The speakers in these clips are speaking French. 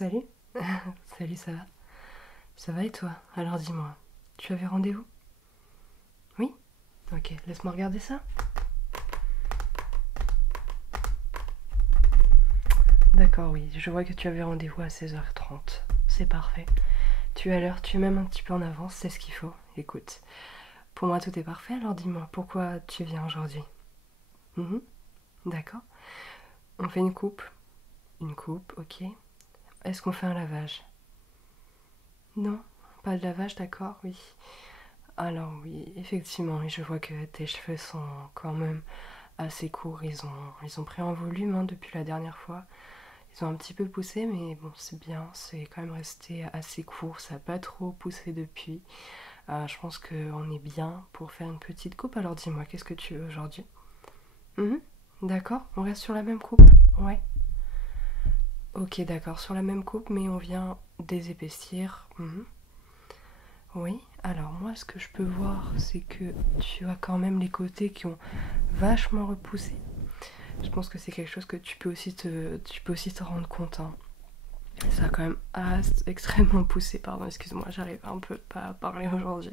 Salut. Salut, ça va? Ça va et toi? Alors dis-moi, tu avais rendez-vous? Oui? Ok, laisse-moi regarder ça. D'accord, oui, je vois que tu avais rendez-vous à 16h30. C'est parfait. Tu es à l'heure, tu es même un petit peu en avance, c'est ce qu'il faut. Écoute, pour moi tout est parfait, alors dis-moi, pourquoi tu viens aujourd'hui? Mhm. D'accord. On fait une coupe? Une coupe, ok. Est-ce qu'on fait un lavage? Non? Pas de lavage, d'accord, oui. Alors oui, effectivement, oui, je vois que tes cheveux sont quand même assez courts. Ils ont pris en volume hein, depuis la dernière fois. Ils ont un petit peu poussé, mais bon, c'est bien. C'est quand même resté assez court. Ça n'a pas trop poussé depuis. Je pense qu'on est bien pour faire une petite coupe. Alors dis-moi, qu'est-ce que tu veux aujourd'hui? Mhm. D'accord, on reste sur la même coupe? Ouais. Ok, d'accord, sur la même coupe, mais on vient désépaissir. Mhm. Oui, alors moi ce que je peux voir c'est que tu as quand même les côtés qui ont vachement repoussé. Je pense que c'est quelque chose que tu peux aussi te rendre compte. Hein. Ça a quand même extrêmement poussé, pardon, excuse-moi, j'arrive un peu pas à parler aujourd'hui.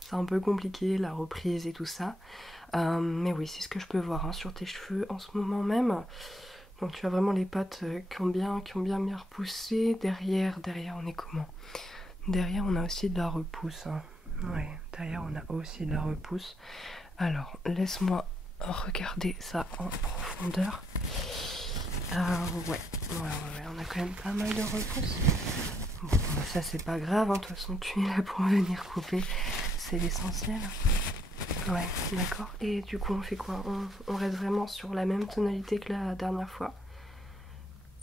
C'est un peu compliqué, la reprise et tout ça. Mais oui, c'est ce que je peux voir hein, sur tes cheveux en ce moment même. Donc tu as vraiment les pattes qui ont bien repoussé. Derrière on est comment? Derrière, on a aussi de la repousse. Hein. Ouais, derrière, on a aussi de la repousse. Alors, laisse-moi regarder ça en profondeur. Ouais, on a quand même pas mal de repousse. Bon, bah ça, c'est pas grave. Hein. De toute façon, tu es là pour venir couper. C'est l'essentiel. Ouais, d'accord. Et du coup, on fait quoi? On reste vraiment sur la même tonalité que la dernière fois.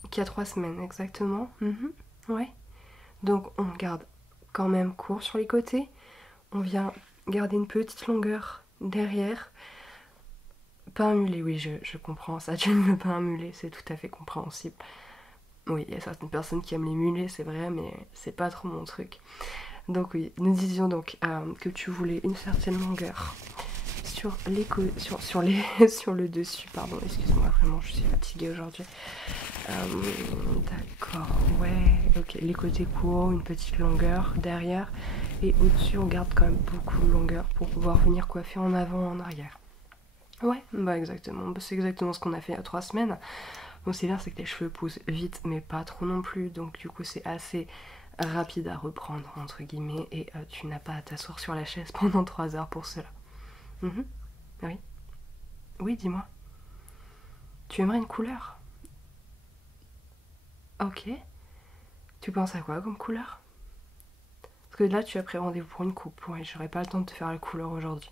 Qu'il y a 3 semaines, exactement. Ouais. Donc, on garde quand même court sur les côtés. On vient garder une petite longueur derrière. Pas un mulet, oui, je comprends ça. Tu ne veux pas un mulet, c'est tout à fait compréhensible. Oui, il y a certaines personnes qui aiment les mulets, c'est vrai, mais c'est pas trop mon truc. Donc oui, nous disions donc que tu voulais une certaine longueur sur les sur les sur le dessus, pardon, excuse-moi, vraiment, je suis fatiguée aujourd'hui. D'accord, ouais, ok, les côtés courts, une petite longueur derrière, et au-dessus, on garde quand même beaucoup de longueur pour pouvoir venir coiffer en avant, en arrière. Ouais, bah exactement, bah, c'est exactement ce qu'on a fait il y a 3 semaines. Donc c'est bien, c'est que les cheveux poussent vite, mais pas trop non plus, donc du coup c'est assez rapide à reprendre, entre guillemets, et tu n'as pas à t'asseoir sur la chaise pendant 3 heures pour cela. Mhm. Oui. Oui, dis-moi. Tu aimerais une couleur? Ok. Tu penses à quoi comme couleur? Parce que là, tu as pris rendez-vous pour une coupe. Ouais, j'aurais pas le temps de te faire la couleur aujourd'hui.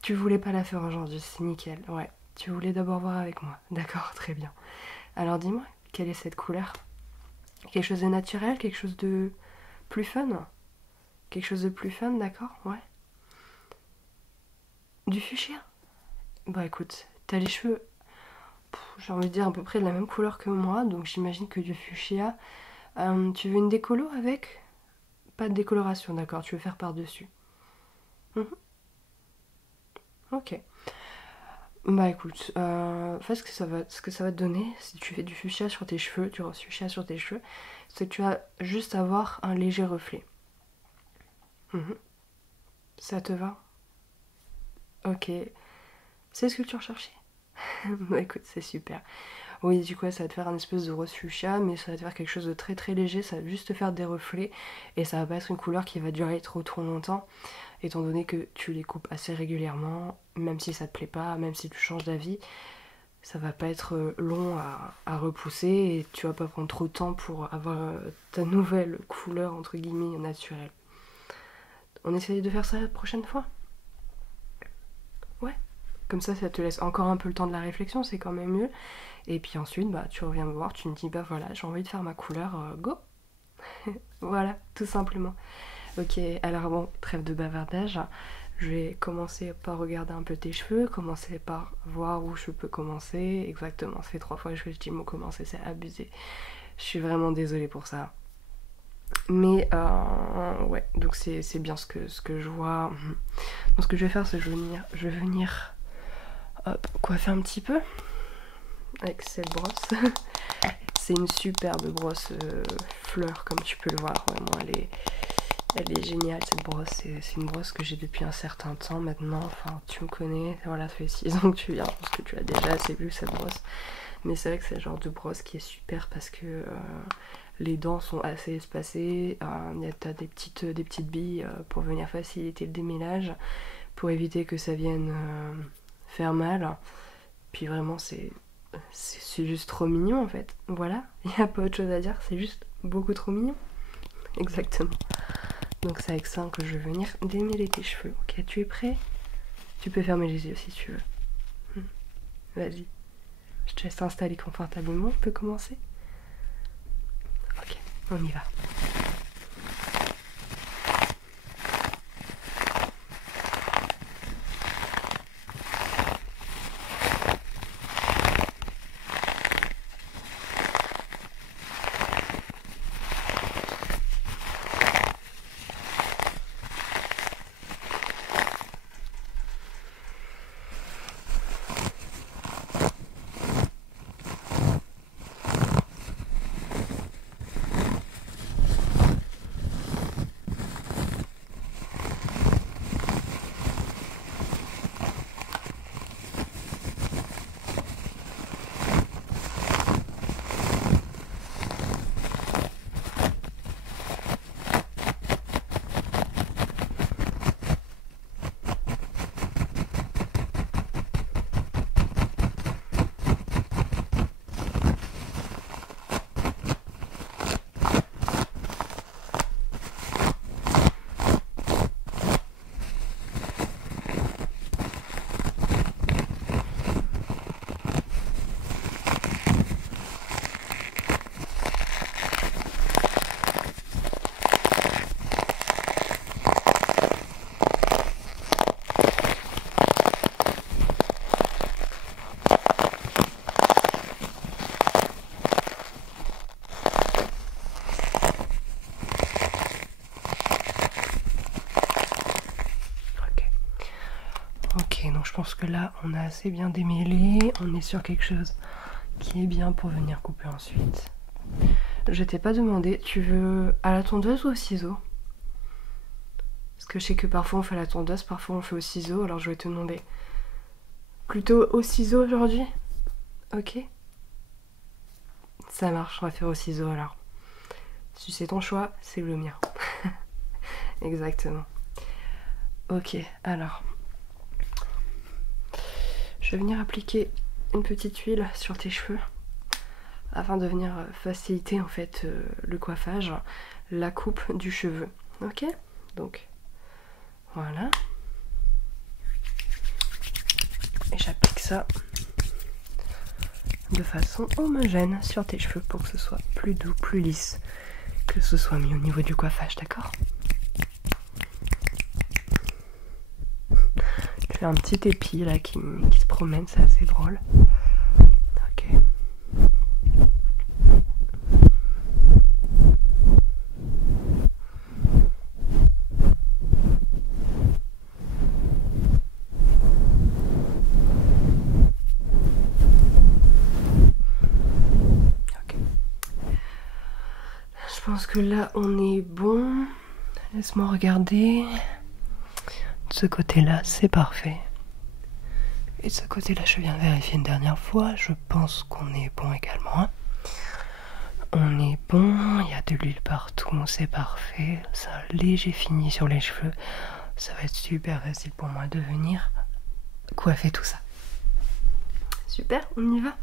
Tu voulais pas la faire aujourd'hui, c'est nickel. Ouais. Tu voulais d'abord voir avec moi. D'accord, très bien. Alors dis-moi, quelle est cette couleur? Quelque chose de naturel? Quelque chose de plus fun? Quelque chose de plus fun, d'accord? Ouais. Du fuchsia? Bah écoute, t'as les cheveux, j'ai envie de dire à peu près de la même couleur que moi, donc j'imagine que du fuchsia. Tu veux une décolo avec? Pas de décoloration, d'accord, tu veux faire par-dessus. Mhm. Ok. Bah écoute, fais ce que ça va te donner, si tu fais du fuchsia sur tes cheveux, du rose fuchsia sur tes cheveux, c'est que tu vas juste avoir un léger reflet. Mhm. Ça te va? Ok. C'est ce que tu recherchais? Bah écoute, c'est super. Oui, du coup, ça va te faire un espèce de rose fuchsia, mais ça va te faire quelque chose de très très léger, ça va juste te faire des reflets, et ça va pas être une couleur qui va durer trop trop longtemps, étant donné que tu les coupes assez régulièrement, même si ça te plaît pas, même si tu changes d'avis, ça va pas être long à repousser, et tu vas pas prendre trop de temps pour avoir ta nouvelle couleur, entre guillemets, naturelle. On essaye de faire ça la prochaine fois? Ouais. Comme ça te laisse encore un peu le temps de la réflexion, c'est quand même mieux. Et puis ensuite, bah, tu reviens me voir, tu me dis, bah voilà, j'ai envie de faire ma couleur, go. Voilà, tout simplement. Ok, alors bon, trêve de bavardage. Je vais commencer par regarder un peu tes cheveux, commencer par voir où je peux commencer. Exactement, ça fait 3 fois que je dis le mot commencer, c'est abusé. Je suis vraiment désolée pour ça. Mais ouais, donc c'est bien ce que je vois. Donc ce que je vais faire, c'est que je vais venir coiffer un petit peu avec cette brosse. C'est une superbe brosse fleur, comme tu peux le voir. Vraiment, elle est géniale cette brosse. C'est une brosse que j'ai depuis un certain temps maintenant. Enfin, tu me connais. Voilà, ça fait 6 ans que tu viens. Je pense que tu as déjà assez vu cette brosse. Mais c'est vrai que c'est le genre de brosse qui est super parce que les dents sont assez espacées. T'as des petites billes pour venir faciliter le démêlage, pour éviter que ça vienne faire mal. Puis vraiment, c'est juste trop mignon en fait. Voilà, il n'y a pas autre chose à dire, c'est juste beaucoup trop mignon. Exactement. Donc c'est avec ça que je vais venir démêler tes cheveux. Ok, tu es prêt? Tu peux fermer les yeux si tu veux. Vas-y. Je te laisse t'installer confortablement. On peut commencer? Ok, on y va. Ok, donc je pense que là on a assez bien démêlé, on est sur quelque chose qui est bien pour venir couper ensuite. Je t'ai pas demandé, tu veux à la tondeuse ou au ciseau? Parce que je sais que parfois on fait à la tondeuse, parfois on fait au ciseau, alors je vais te demander. Plutôt au ciseau aujourd'hui? Ok. Ça marche, on va faire au ciseau alors. Si c'est ton choix, c'est le mien. Exactement. Ok, alors. Je vais venir appliquer une petite huile sur tes cheveux afin de venir faciliter en fait le coiffage, la coupe du cheveu. Ok? Donc voilà. Et j'applique ça de façon homogène sur tes cheveux pour que ce soit plus doux, plus lisse, que ce soit mis au niveau du coiffage, d'accord? Je fais un petit épi là qui se promène, c'est assez drôle. Ok. Je pense que là on est bon. Laisse-moi regarder. De ce côté-là, c'est parfait. Et de ce côté-là, je viens vérifier une dernière fois. Je pense qu'on est bon également. On est bon, il y a de l'huile partout, c'est parfait. Ça a léger fini sur les cheveux. Ça va être super facile pour moi de venir coiffer tout ça. Super, on y va.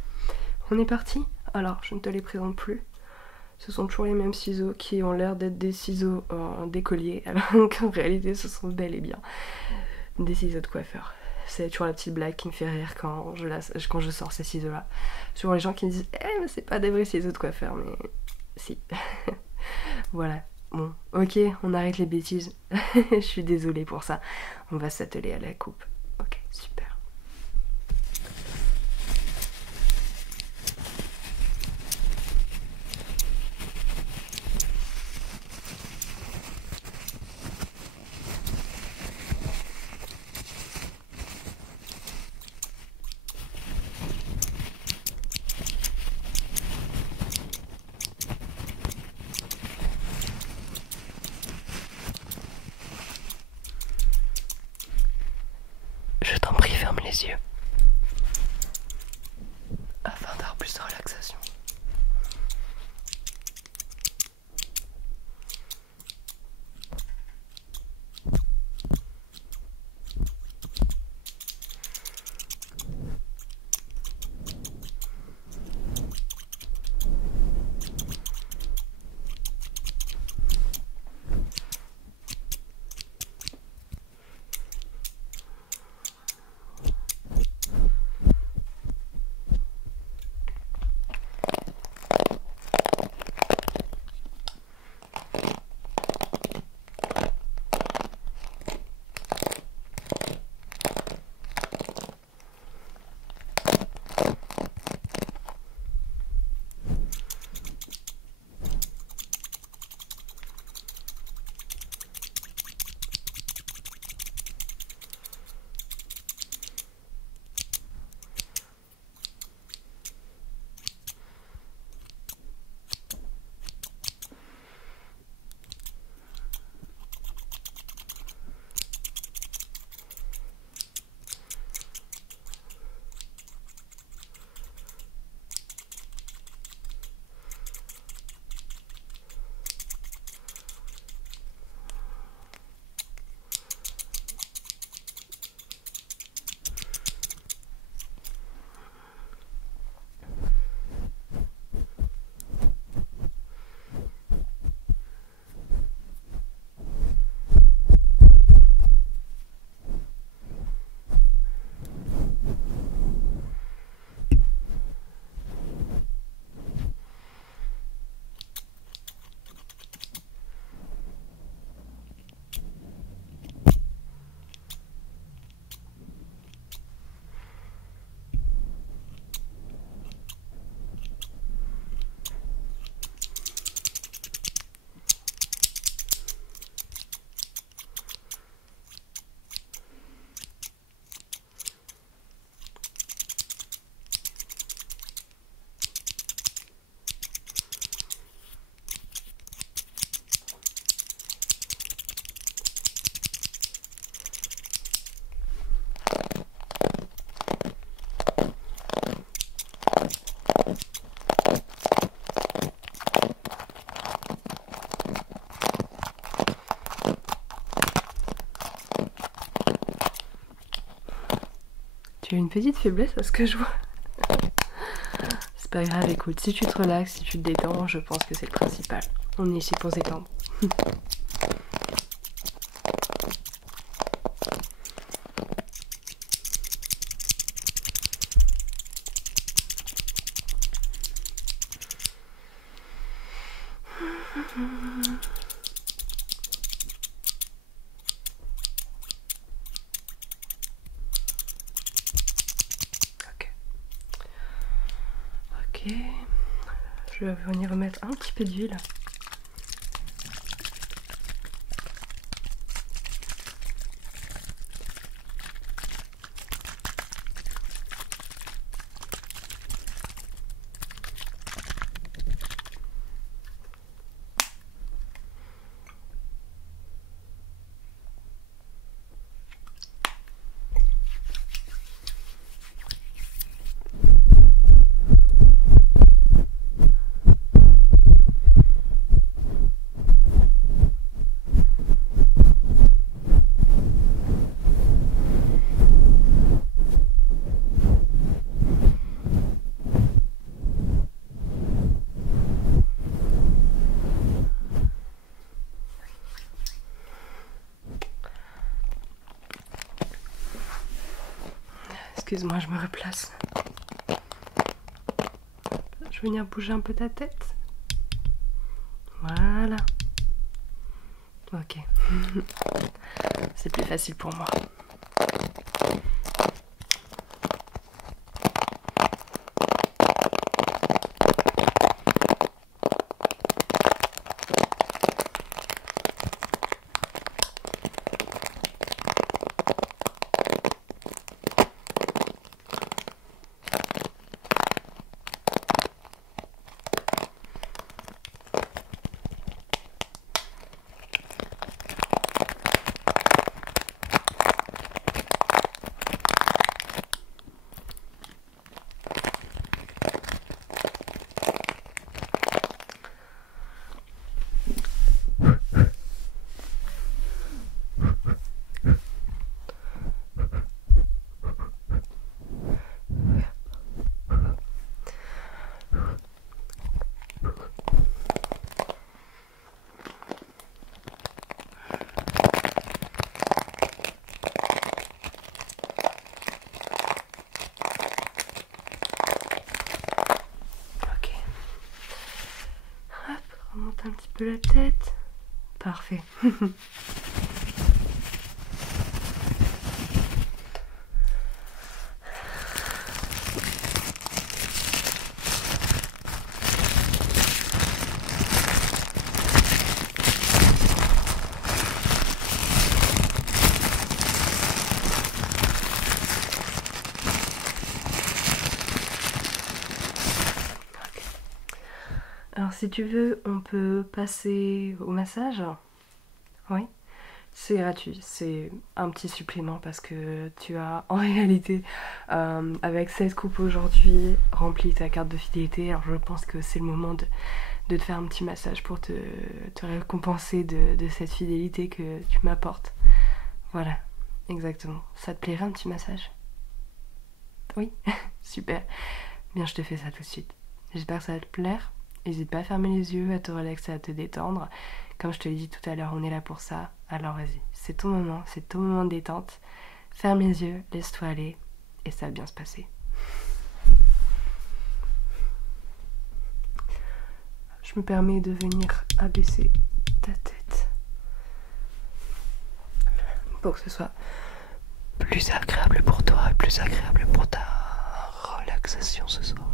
On est parti. Alors, je ne te les présente plus. Ce sont toujours les mêmes ciseaux qui ont l'air d'être des ciseaux d'écolier, alors qu'en réalité ce sont bel et bien des ciseaux de coiffeur. C'est toujours la petite blague qui me fait rire quand je sors ces ciseaux là. Souvent les gens qui me disent « Eh mais c'est pas des vrais ciseaux de coiffeur », mais si. Voilà, bon, ok, on arrête les bêtises. Je suis désolée pour ça. On va s'atteler à la coupe. Ok, super. Je t'en prie, ferme les yeux. Afin d'avoir plus de relaxation. Tu as une petite faiblesse à ce que je vois. C'est pas grave, écoute, si tu te relaxes, si tu te détends, je pense que c'est le principal. On est ici pour se détendre. Ok, je vais venir remettre un petit peu d'huile. Excuse-moi, je me replace. Je vais venir bouger un peu ta tête. Voilà. Ok. C'est plus facile pour moi. De la tête. Parfait. Alors si tu veux, on peut passer au massage. Oui, c'est gratuit, c'est un petit supplément parce que tu as en réalité, avec cette coupe aujourd'hui, rempli ta carte de fidélité. Alors je pense que c'est le moment de te faire un petit massage pour te récompenser de cette fidélité que tu m'apportes. Voilà, exactement. Ça te plairait un petit massage? Oui, super. Bien, je te fais ça tout de suite. J'espère que ça va te plaire. N'hésite pas à fermer les yeux, à te relaxer, à te détendre. Comme je te l'ai dit tout à l'heure, on est là pour ça. Alors vas-y, c'est ton moment de détente. Ferme les yeux, laisse-toi aller, et ça va bien se passer. Je me permets de venir abaisser ta tête pour que ce soit plus agréable pour toi et plus agréable pour ta relaxation ce soir.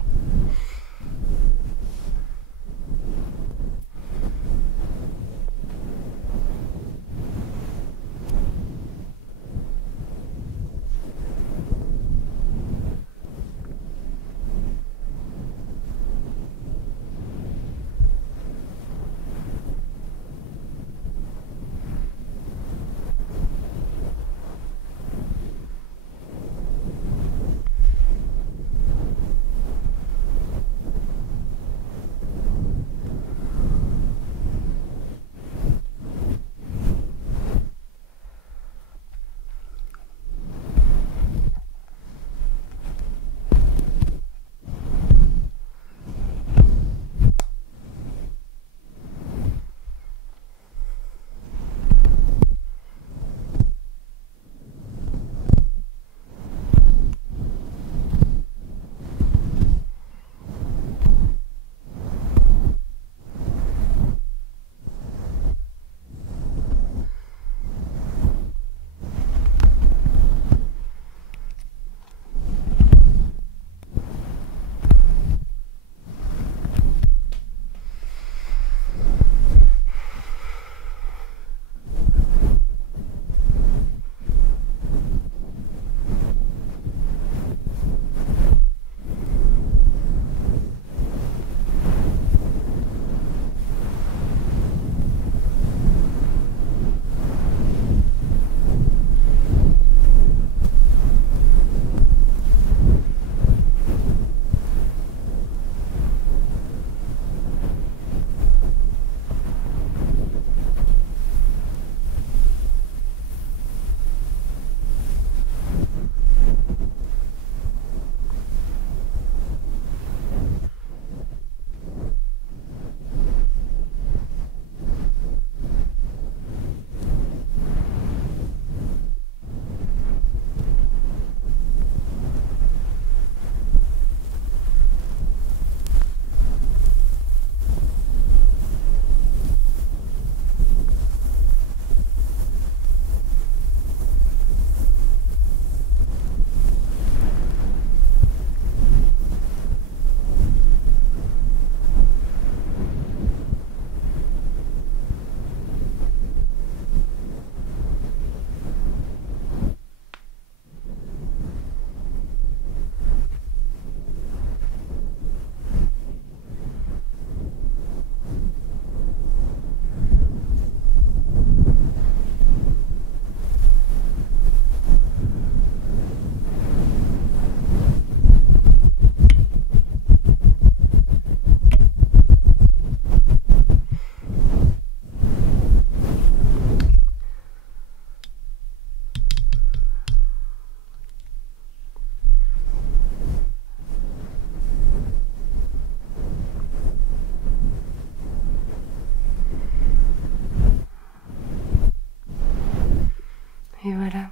Et voilà.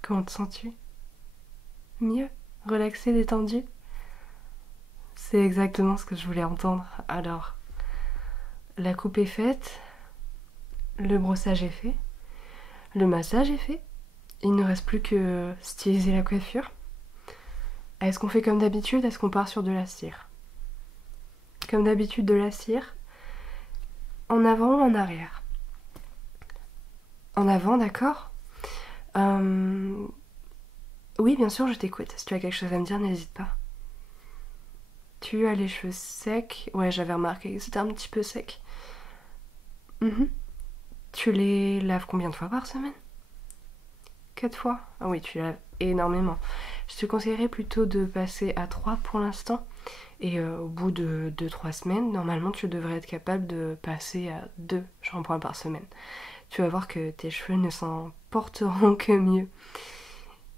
Comment te sens-tu? Mieux? Relaxé, détendu? C'est exactement ce que je voulais entendre. Alors, La coupe est faite, le brossage est fait, le massage est fait. Il ne reste plus que styliser la coiffure. Est-ce qu'on fait comme d'habitude? Est-ce qu'on part sur de la cire? Comme d'habitude, de la cire. En avant ou en arrière? En avant, d'accord. Oui, bien sûr, je t'écoute. Si tu as quelque chose à me dire, n'hésite pas. Tu as les cheveux secs. Ouais, j'avais remarqué que c'était un petit peu sec. Mhm. Tu les laves combien de fois par semaine? 4 fois? Ah oui, tu laves énormément. Je te conseillerais plutôt de passer à 3 pour l'instant. Et au bout de 2-3 semaines, normalement, tu devrais être capable de passer à 2 shampoings par semaine. Tu vas voir que tes cheveux ne s'en porteront que mieux.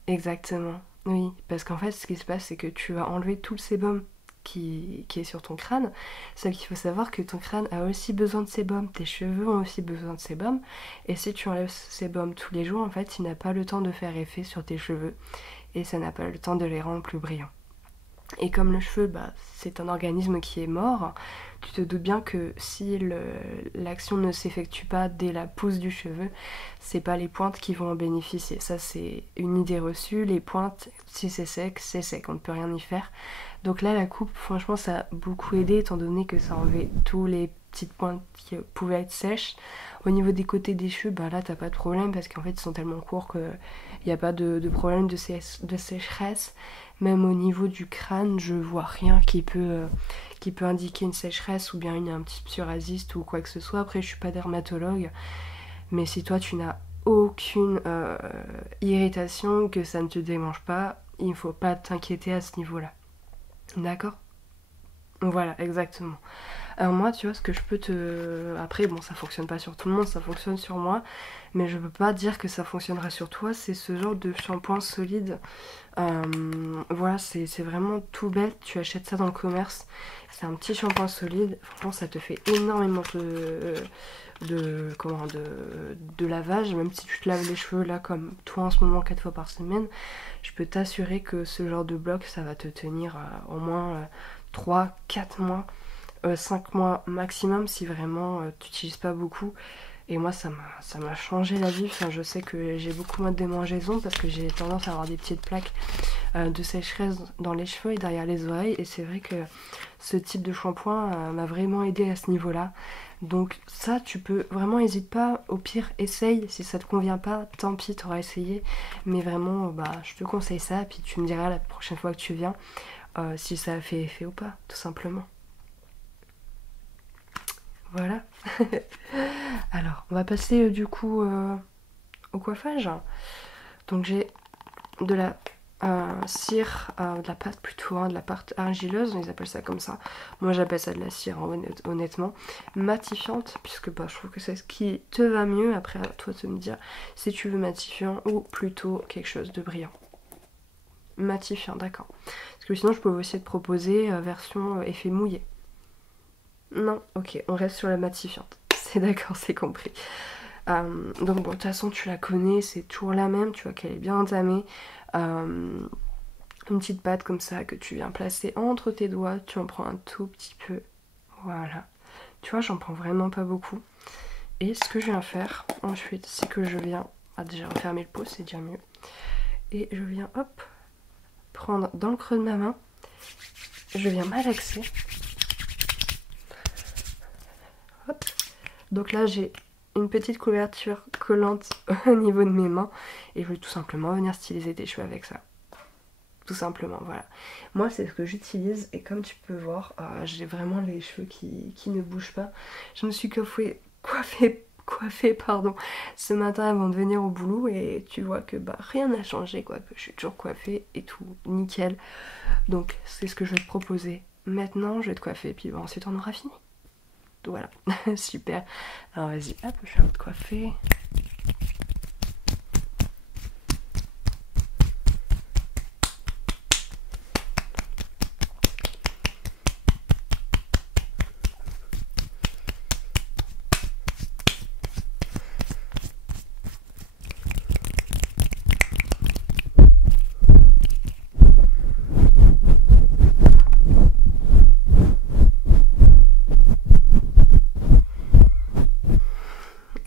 Exactement. Oui, parce qu'en fait, ce qui se passe, c'est que tu vas enlever tout le sébum qui est sur ton crâne. Sauf qu'il faut savoir que ton crâne a aussi besoin de sébum, tes cheveux ont aussi besoin de sébum. Et si tu enlèves ce sébum tous les jours, en fait, il n'a pas le temps de faire effet sur tes cheveux. Et ça n'a pas le temps de les rendre plus brillants. Et comme le cheveu, c'est un organisme qui est mort, tu te doutes bien que si l'action ne s'effectue pas dès la pousse du cheveu, c'est pas les pointes qui vont en bénéficier. Ça, c'est une idée reçue. Les pointes, si c'est sec, on ne peut rien y faire. Donc là, la coupe, franchement, ça a beaucoup aidé, étant donné que ça enlevait tous les petites pointes qui pouvaient être sèches. Au niveau des côtés des cheveux, là, t'as pas de problème, parce qu'en fait, ils sont tellement courts qu'il n'y a pas de problème de sécheresse. Même au niveau du crâne, je vois rien qui peut indiquer une sécheresse ou bien un petit psoriasis ou quoi que ce soit. Après, je suis pas dermatologue, mais si toi tu n'as aucune irritation, que ça ne te démange pas, il ne faut pas t'inquiéter à ce niveau-là. D'accord? Voilà, exactement. Alors moi, tu vois, ce que je peux te... Après, bon, ça fonctionne pas sur tout le monde, ça fonctionne sur moi, mais je peux pas dire que ça fonctionnera sur toi, c'est ce genre de shampoing solide. Voilà, c'est vraiment tout bête, tu achètes ça dans le commerce, c'est un petit shampoing solide, franchement, ça te fait énormément de lavage, même si tu te laves les cheveux là, comme toi en ce moment, 4 fois par semaine, je peux t'assurer que ce genre de bloc, ça va te tenir au moins 3, 4 mois. 5 mois maximum si vraiment tu n'utilises pas beaucoup. Et moi ça m'a changé la vie. Enfin, je sais que j'ai beaucoup moins de démangeaisons parce que j'ai tendance à avoir des petites plaques de sécheresse dans les cheveux et derrière les oreilles. Et c'est vrai que ce type de shampoing m'a vraiment aidé à ce niveau-là. Donc ça, tu peux vraiment, n'hésite pas. Au pire, essaye. Si ça te convient pas, tant pis, t'auras essayé. Mais vraiment, je te conseille ça. Puis tu me diras la prochaine fois que tu viens si ça a fait effet ou pas, tout simplement. Voilà. Alors, on va passer du coup au coiffage. Donc j'ai de la cire, de la pâte plutôt, de la pâte argileuse, ils appellent ça comme ça. Moi j'appelle ça de la cire, honnêtement. Matifiante, puisque je trouve que c'est ce qui te va mieux. Après, à toi de me dire si tu veux matifiant ou plutôt quelque chose de brillant. Matifiant, d'accord. Parce que sinon je peux aussi te proposer version effet mouillé. Non, ok, on reste sur la matifiante. C'est d'accord, c'est compris. Donc bon, de toute façon, tu la connais, c'est toujours la même, tu vois qu'elle est bien entamée. Une petite pâte comme ça que tu viens placer entre tes doigts, tu en prends un tout petit peu. Voilà. Tu vois, j'en prends vraiment pas beaucoup. Et ce que je viens faire ensuite, c'est que je viens... déjà refermer le pot, c'est déjà mieux. Et je viens, hop, prendre dans le creux de ma main. Je viens malaxer. Hop. Donc là j'ai une petite couverture collante au niveau de mes mains et je vais tout simplement venir styliser tes cheveux avec ça. Tout simplement, voilà. Moi c'est ce que j'utilise et comme tu peux voir, j'ai vraiment les cheveux qui ne bougent pas. Je me suis coiffée ce matin avant de venir au boulot et tu vois que rien n'a changé quoi, que je suis toujours coiffée et tout, nickel. Donc c'est ce que je vais te proposer. Maintenant je vais te coiffer et puis ensuite on aura fini. Voilà, super. Alors vas-y, hop, je vais te coiffer.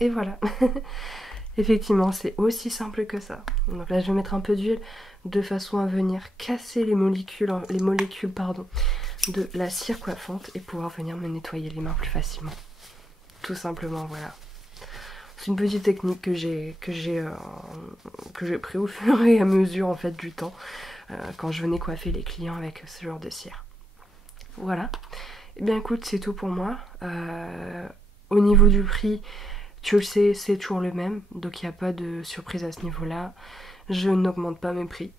Et voilà. Effectivement, c'est aussi simple que ça. Donc là, je vais mettre un peu d'huile de façon à venir casser les molécules pardon, de la cire coiffante et pouvoir venir me nettoyer les mains plus facilement. Tout simplement, voilà. C'est une petite technique que j'ai pris au fur et à mesure en fait du temps quand je venais coiffer les clients avec ce genre de cire. Voilà. Et bien écoute, c'est tout pour moi. Au niveau du prix, tu le sais, c'est toujours le même, donc il n'y a pas de surprise à ce niveau-là. Je n'augmente pas mes prix.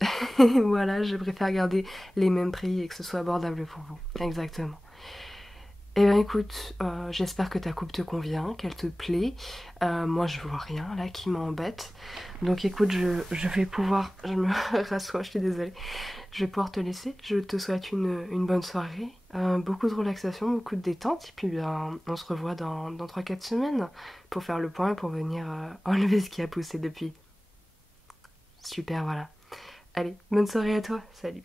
Voilà, je préfère garder les mêmes prix et que ce soit abordable pour vous. Exactement. Eh bien écoute, j'espère que ta coupe te convient, qu'elle te plaît. Moi je vois rien là qui m'embête. Donc écoute, je vais pouvoir... Je me rassois, je suis désolée. Je vais pouvoir te laisser. Je te souhaite une bonne soirée. Beaucoup de relaxation, beaucoup de détente. Et puis bien, on se revoit dans 3-4 semaines pour faire le point et pour venir enlever ce qui a poussé depuis. Super, voilà. Allez, bonne soirée à toi. Salut.